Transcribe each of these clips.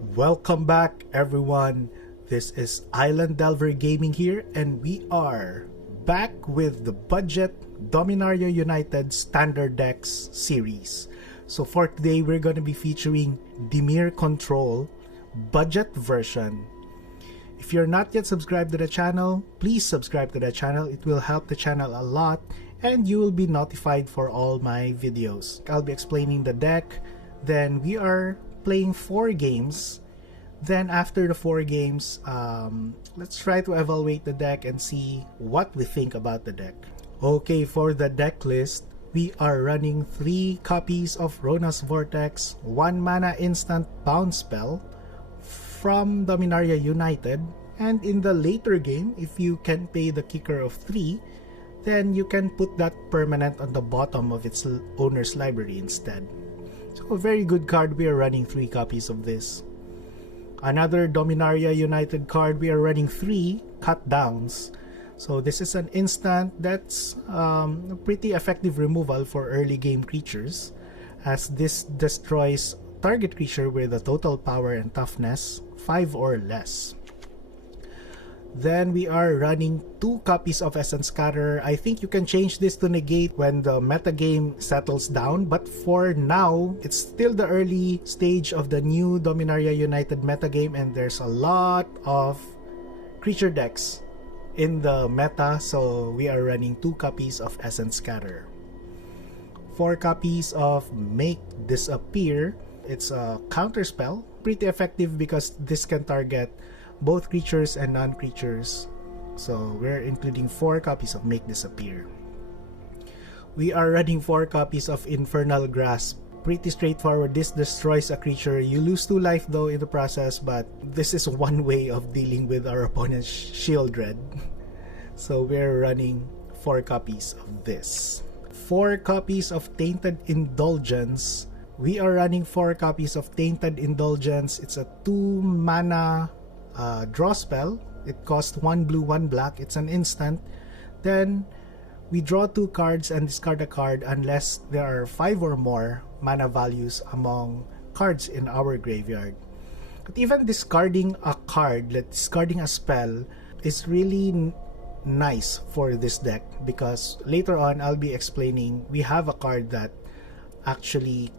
Welcome back, everyone. This is Island Delver Gaming here, and we are back with the budget Dominaria United Standard Decks series. So for today, we're going to be featuring Dimir Control budget version. If you're not yet subscribed to the channel, please subscribe to the channel. It will help the channel a lot, and you will be notified for all my videos. I'll be explaining the deck. Then we are playing 4 games. Then after the 4 games, let's try to evaluate the deck and see what we think about the deck. Okay, for the deck list, we are running 3 copies of Rona's Vortex, 1 mana instant bounce spell from Dominaria United, and in the later game, if you can pay the kicker of 3, then you can put that permanent on the bottom of its owner's library instead. So a very good card. We are running 3 copies of this. Another Dominaria United card, we are running 3 cut downs. So this is an instant that's a pretty effective removal for early game creatures, as this destroys target creature with a total power and toughness 5 or less. Then we are running 2 copies of Essence Scatter. I think you can change this to negate when the metagame settles down, but for now, it's still the early stage of the new Dominaria United metagame, and there's a lot of creature decks in the meta, so we are running 2 copies of Essence Scatter. 4 copies of Make Disappear. It's a counter spell, pretty effective because this can target both creatures and non-creatures. So we're including 4 copies of Make Disappear. We are running 4 copies of Infernal Grasp. Pretty straightforward. This destroys a creature. You lose 2 life though in the process, but this is one way of dealing with our opponent's Shieldred. So we're running 4 copies of this. 4 copies of Tainted Indulgence. We are running 4 copies of Tainted Indulgence. It's a 2 mana draw spell. It costs 1 blue, 1 black. It's an instant. Then we draw 2 cards and discard a card unless there are 5 or more mana values among cards in our graveyard. But even discarding a card, like discarding a spell, is really nice for this deck, because later on I'll be explaining we have a card that actually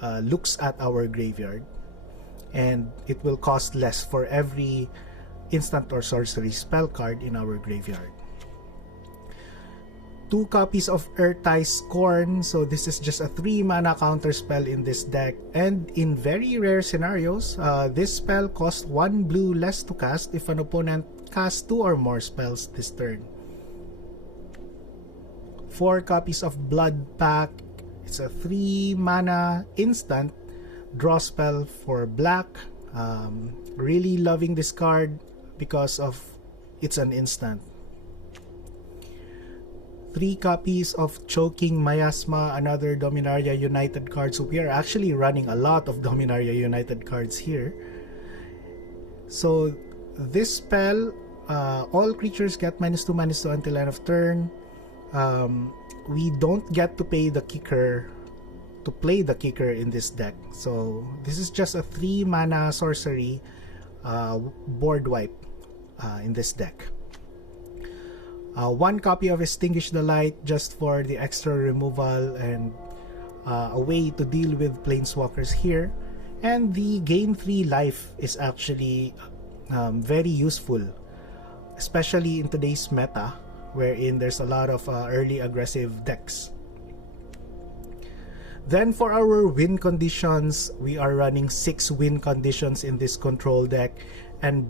looks at our graveyard, and it will cost less for every instant or sorcery spell card in our graveyard. 2 copies of Earthrise Scorn. So this is just a 3 mana counter spell in this deck, and in very rare scenarios, this spell costs 1 blue less to cast if an opponent casts 2 or more spells this turn. 4 copies of Blood Pact. It's a 3 mana instant draw spell for black. Really loving this card because of it's an instant. 3 copies of Choking Miasma, another Dominaria United card. So we are actually running a lot of Dominaria United cards here. So this spell, all creatures get -2/-2 until end of turn. We don't get to pay the kicker to play the kicker in this deck. So this is just a 3 mana sorcery board wipe in this deck. 1 copy of Extinguish the Light just for the extra removal and a way to deal with planeswalkers here. And the gain 3 life is actually very useful, especially in today's meta, wherein there's a lot of early aggressive decks. Then for our win conditions, we are running 6 win conditions in this control deck, and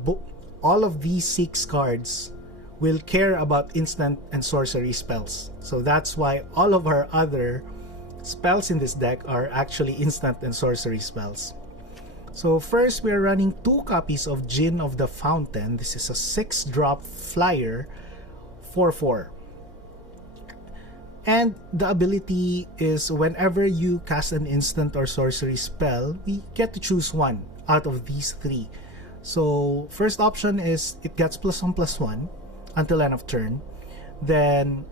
all of these 6 cards will care about instant and sorcery spells. So that's why all of our other spells in this deck are actually instant and sorcery spells. So first, we are running 2 copies of Djinn of the Fountain. This is a 6-drop flyer 4/4. And the ability is whenever you cast an instant or sorcery spell, we get to choose 1 out of these 3. So first option is it gets +1/+1 until end of turn. Then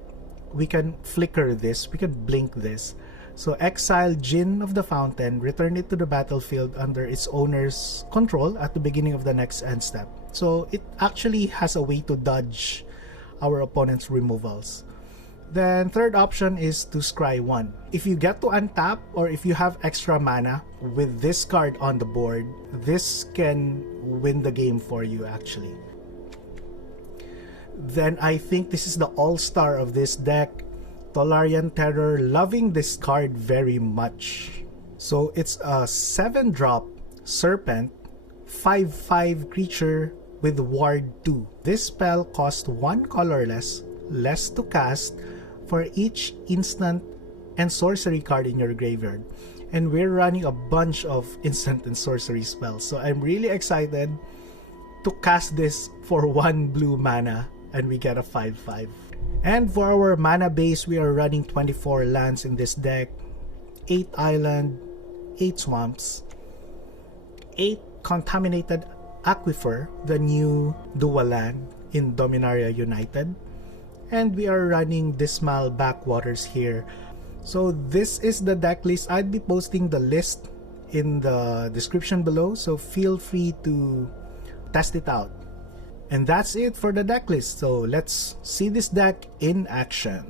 we can flicker this, we can blink this. So exile Djinn of the Fountain, return it to the battlefield under its owner's control at the beginning of the next end step. So it actually has a way to dodge our opponent's removals. Then third option is to scry 1. If you get to untap or if you have extra mana with this card on the board, this can win the game for you actually. Then I think this is the all-star of this deck, Tolarian Terror, loving this card very much. So it's a 7-drop Serpent, 5/5 creature with Ward 2. This spell costs 1 colorless, less to cast, for each instant and sorcery card in your graveyard. And we're running a bunch of instant and sorcery spells. So I'm really excited to cast this for 1 blue mana and we get a 5/5. And for our mana base, we are running 24 lands in this deck, 8 island, 8 swamps, 8 contaminated aquifer, the new dual land in Dominaria United. And we are running Dismal Backwaters here. So this is the deck list. I'd be posting the list in the description below, so feel free to test it out. And that's it for the deck list. So let's see this deck in action.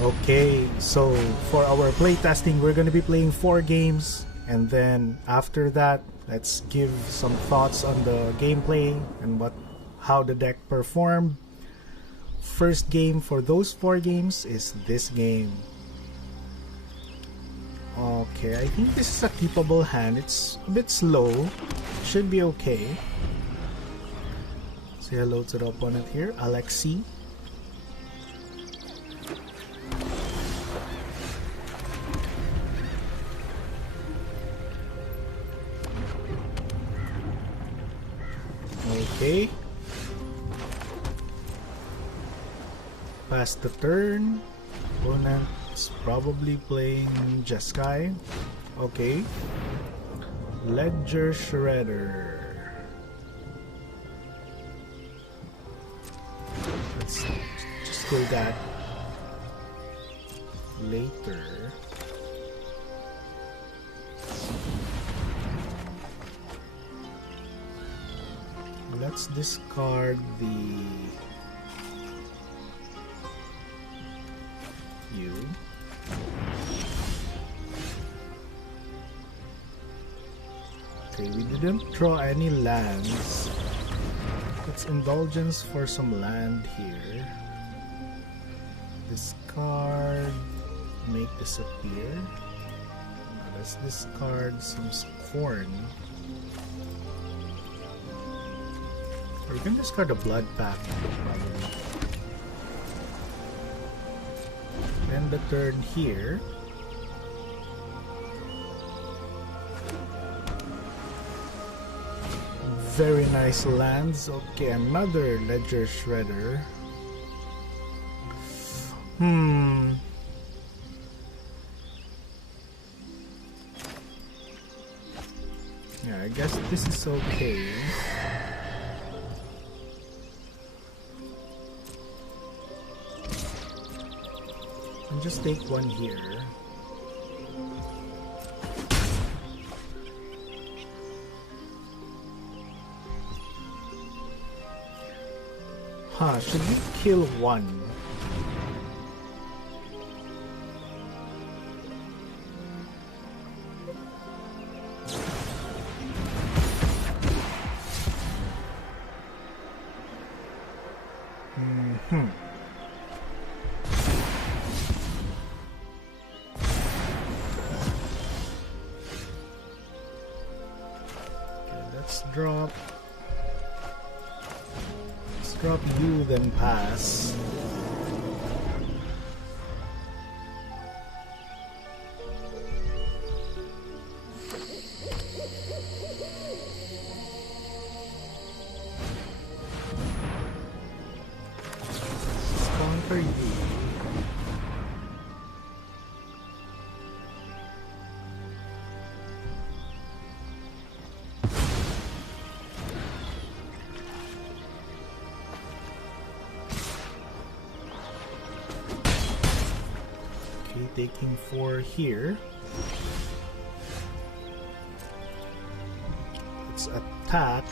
Okay, so for our playtesting, we're going to be playing 4 games. And then after that, let's give some thoughts on the gameplay and how the deck performed. First game for those 4 games is this game. Okay, I think this is a keepable hand. It's a bit slow. Should be okay. Say hello to the opponent here, Alexi. Okay. Pass the turn. Opponent's probably playing Jeskai. Okay. Ledger Shredder. Let's just kill that later. Let's discard the you. Okay, we didn't draw any lands. Let's indulgence for some land here. Discard, make disappear. Now let's discard some corn. Or we can discard a blood pack, probably. End the turn here. Very nice lands. Okay, another Ledger Shredder. Yeah, I guess this is okay. And just take one here. Huh, should we kill one? Okay, let's drop. Drop you, then pass. Conquer you. taking 4 here. Let's attack.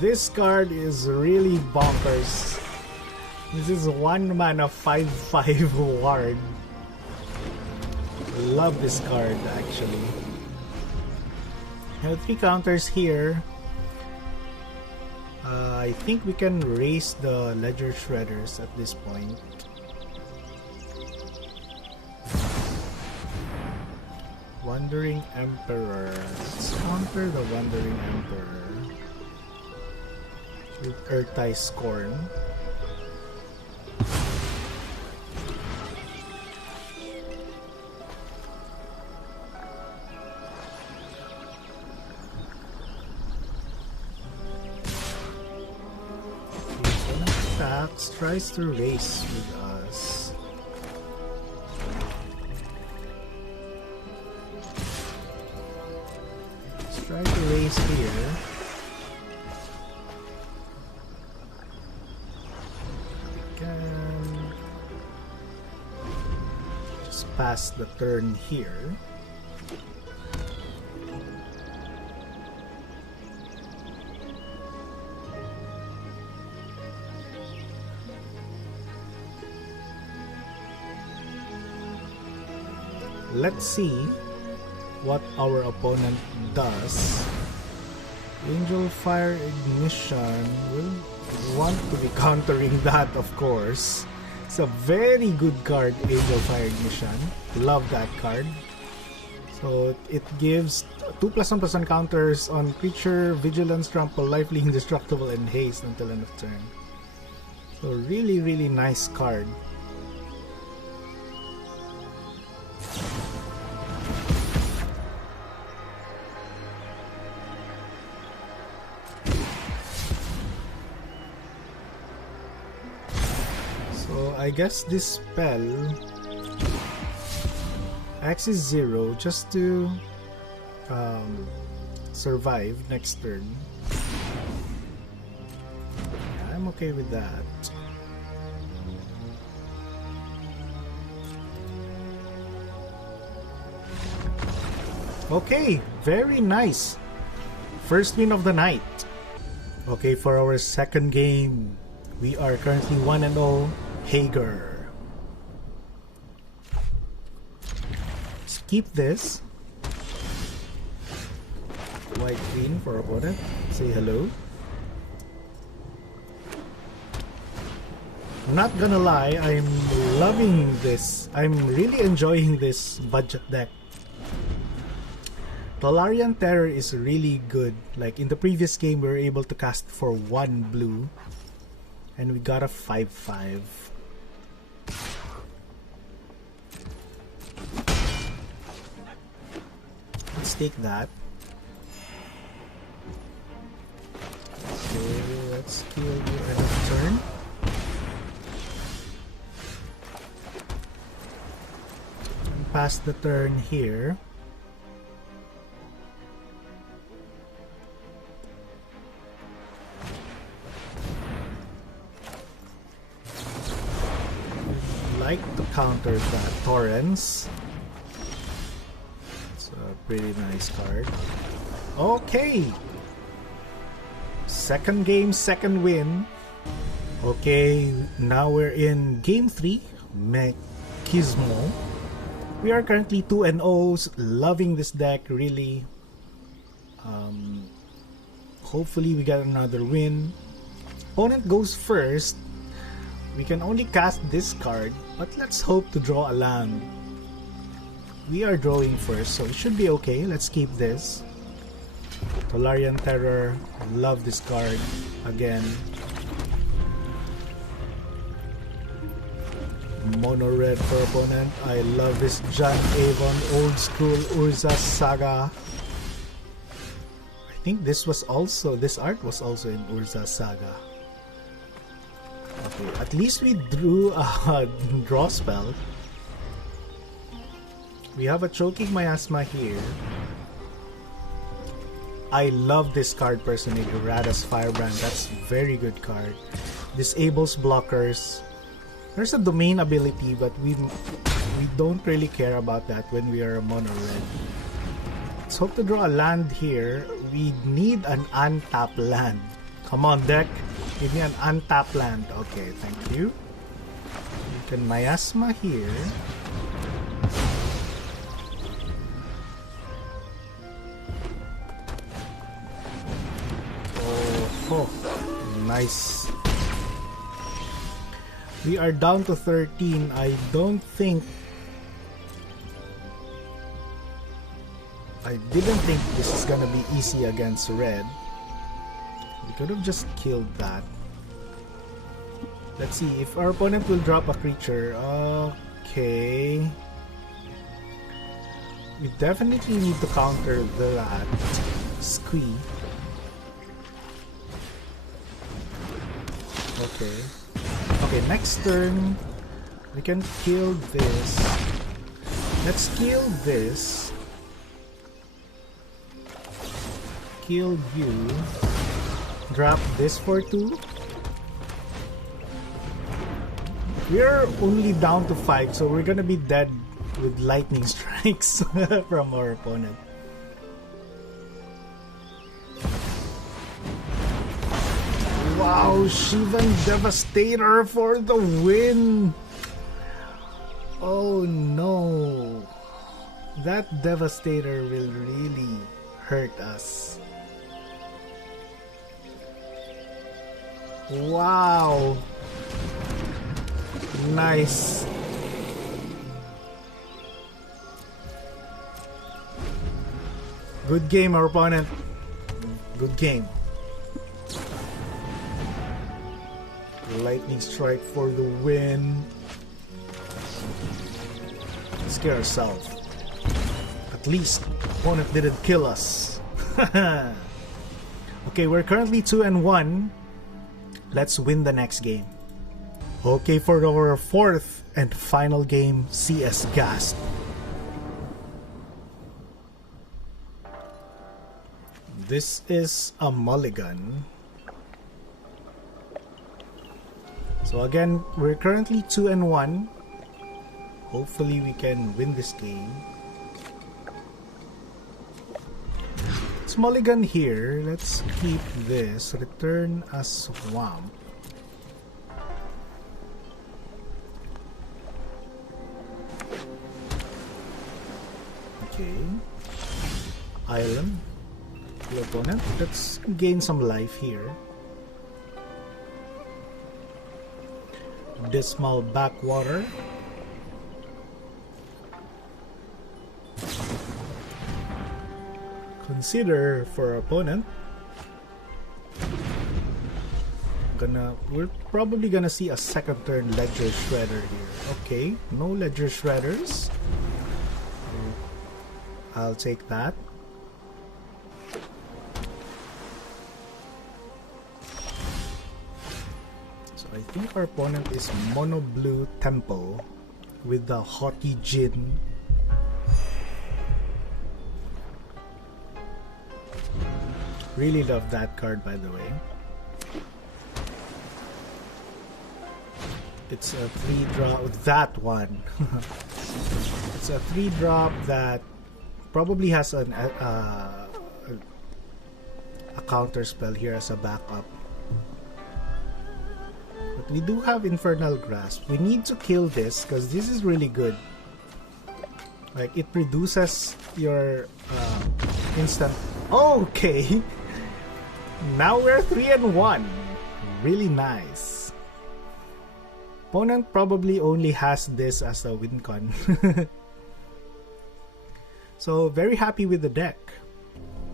This card is really bonkers. This is 1 mana 5/5 ward. Love this card actually. I have 3 counters here. I think we can raise the Ledger Shredders at this point. Wandering Emperor. Let's counter the Wandering Emperor with Urtai Scorn. Tries to race with us. Let's try to race here. We can just pass the turn here. Let's see what our opponent does. Angel Fire Ignition will want to be countering that, of course. It's a very good card, Angel Fire Ignition. Love that card. So it gives 2+1/+1 counters on creature, vigilance, trample, lively, indestructible, and haste until end of turn. So really, really nice card. I guess this spell acts as 0 just to survive next turn. Yeah, I'm okay with that. Okay, very nice. First win of the night. Okay, for our second game, we are currently 1-0. Hager. Let's keep this. White green for opponent. Say hello. Not gonna lie, I'm loving this. I'm really enjoying this budget deck. Tolarian Terror is really good. Like in the previous game, we were able to cast for 1 blue. And we got a 5/5. Let's take that. Okay, let's kill you end of turn. And pass the turn here. Like to counter that Torrents. It's a pretty nice card. Okay, second game, second win. Okay, now we're in game 3, Mekismo. We are currently 2-0, loving this deck really. Hopefully we get another win. Opponent goes first. We can only cast this card, but let's hope to draw a land. We are drawing first, so it should be okay. Let's keep this. Tolarian Terror, love this card again. Mono red for opponent. I love this John Avon old school Urza Saga. I think this art was also in Urza Saga. Okay, at least we drew a draw spell. We have a Choking Miasma here. I love this card personally, Rada's Firebrand. That's a very good card. Disables blockers. There's a domain ability, but we we don't really care about that when we are a mono red. Let's hope to draw a land here. We need an untapped land. Come on, deck. Give me an untapped land. Okay, thank you. You can miasma here. Oh, nice. We are down to 13. I didn't think this is gonna be easy against red. We could have just killed that. Let's see if our opponent will drop a creature. Okay. We definitely need to counter that squee. Okay. Okay, next turn we can kill this. Let's kill this. Kill you. Drop this for 2. We're only down to 5, so we're gonna be dead with lightning strikes from our opponent. Wow, Shivan Devastator for the win! Oh no. That Devastator will really hurt us. Wow. Nice. Good game, our opponent. Good game. Lightning strike for the win. Scare ourselves. At least opponent didn't kill us. Okay, we're currently 2-1. Let's win the next game. Okay, for our 4th and final game, CS Ghast. This is a mulligan. So again, we're currently 2-1. Hopefully we can win this game. It's mulligan here. Let's keep this. Return a swamp. Okay. Island. The opponent. Let's gain some life here. Dismal backwater. Consider for our opponent. We're probably gonna see a second turn Ledger Shredder here. Okay, no Ledger Shredders. I'll take that. So I think our opponent is Mono Blue Temple with the Haughty Jin. Really love that card, by the way. It's a 3-drop. That one. It's a 3-drop that probably has a counter spell here as a backup. But we do have Infernal Grasp. We need to kill this because this is really good. Like, it reduces your instant. Okay. Now we're 3-1. Really nice. Opponent probably only has this as a win con. So very happy with the deck.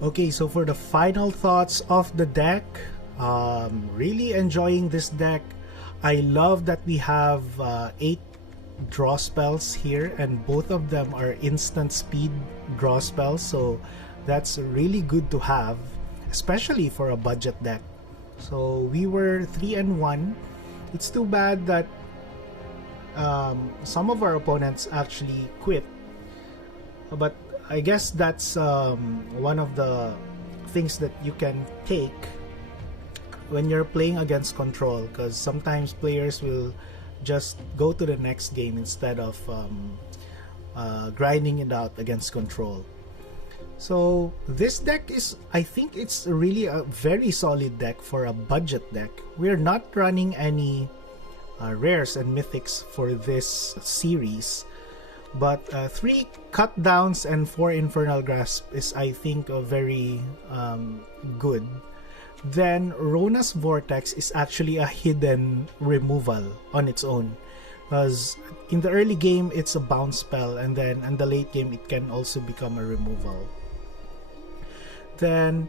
Okay, so for the final thoughts of the deck, really enjoying this deck. I love that we have 8 draw spells here, and both of them are instant speed draw spells, so that's really good to have, especially for a budget deck. So we were 3-1. It's too bad that some of our opponents actually quit, but I guess that's one of the things that you can take when you're playing against control, because sometimes players will just go to the next game instead of grinding it out against control. So this deck is, I think it's really a very solid deck for a budget deck. We're not running any rares and mythics for this series, but 3 cut downs and 4 infernal grasp is, I think, a very good. Then Rona's Vortex is actually a hidden removal on its own, because in the early game it's a bounce spell, and then in the late game it can also become a removal. Then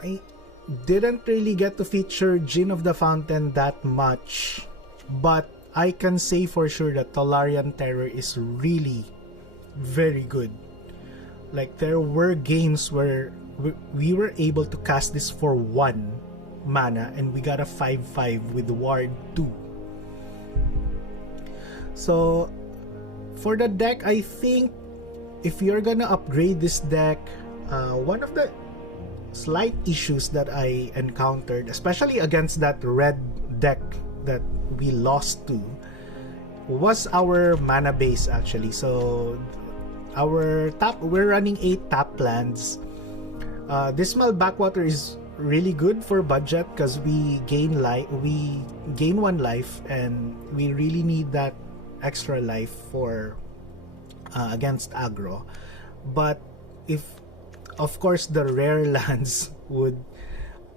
I didn't really get to feature Djinn of the Fountain that much, but I can say for sure that Tolarian Terror is really very good. Like, there were games where we were able to cast this for 1 mana and we got a 5/5 with Ward 2. So for the deck, I think if you're gonna upgrade this deck, one of the slight issues that I encountered, especially against that red deck that we lost to, was our mana base actually. So we're running 8 tap lands. Dismal Backwater is really good for budget because we gain 1 life, and we really need that extra life for against aggro. But if, of course, the rare lands would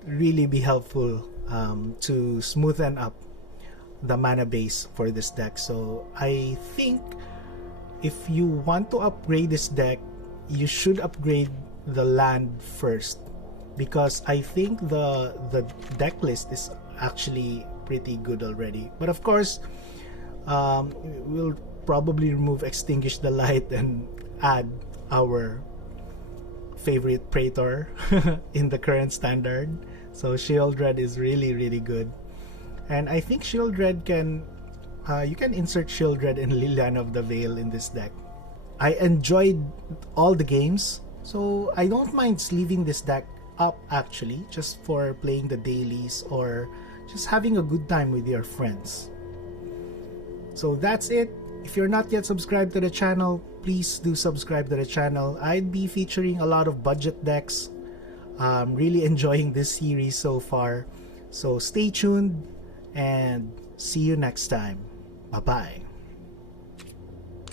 really be helpful to smoothen up the mana base for this deck. So I think if you want to upgrade this deck, you should upgrade the land first, because I think the deck list is actually pretty good already. But of course, we'll probably remove Extinguish the Light and add our favorite Praetor in the current standard. So Shieldred is really good, and I think Shieldred can you can insert Shieldred and Liliana of the Veil in this deck. I enjoyed all the games, so I don't mind sleeving this deck up actually, just for playing the dailies or just having a good time with your friends. So that's it. If you're not yet subscribed to the channel, please do subscribe to the channel. I'd be featuring a lot of budget decks. I'm really enjoying this series so far. So stay tuned and see you next time. Bye-bye.